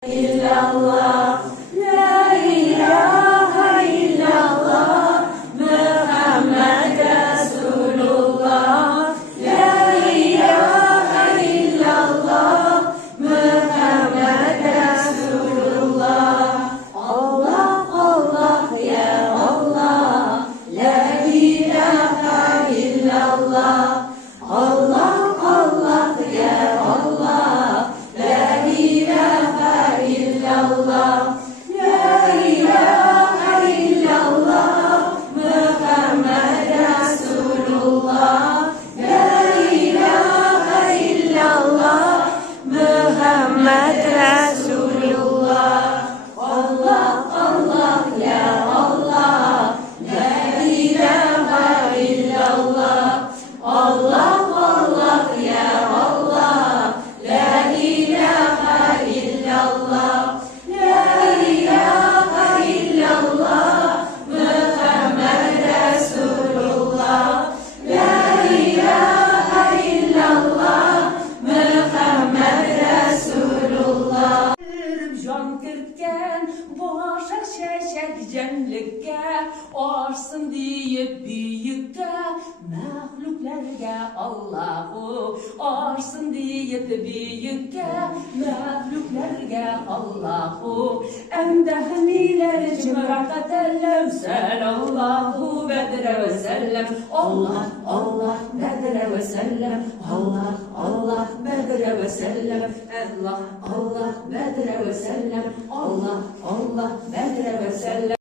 illallah, la ilaha illallah, Muhammad Rasulullah, la ilaha illallah, Muhammad Rasulullah. Allah, Allah, ya Allah, la ilaha illallah. Allah, Allah, ya Allah, la ilaha illallah, la ilaha illallah, Muhammad Rasulullah, la ilaha illallah, Muhammad Rasulullah. Allah, Allah, ya Allah, la ilaha illallah. Allah, Allah, ya Allah, la ilaha illallah, la ilaha illallah, Muhammad Rasulullah, la ilaha illallah, Muhammad Rasulullah. Can kırken boşa şeşek cemlikке arsın deyip büyükte məhluklərgə Allahu arsın deyip büyükte məhluklərgə Allahu əmdəhmilər cimraqat əlləv səllallahu bədrə və səlləm Allah, Allah, bədrə və səlləm Allah, Allah, bədrə və səlləm Allah, Allah, bədrə və səlləm Allah, Allah, bədrə və səlləm.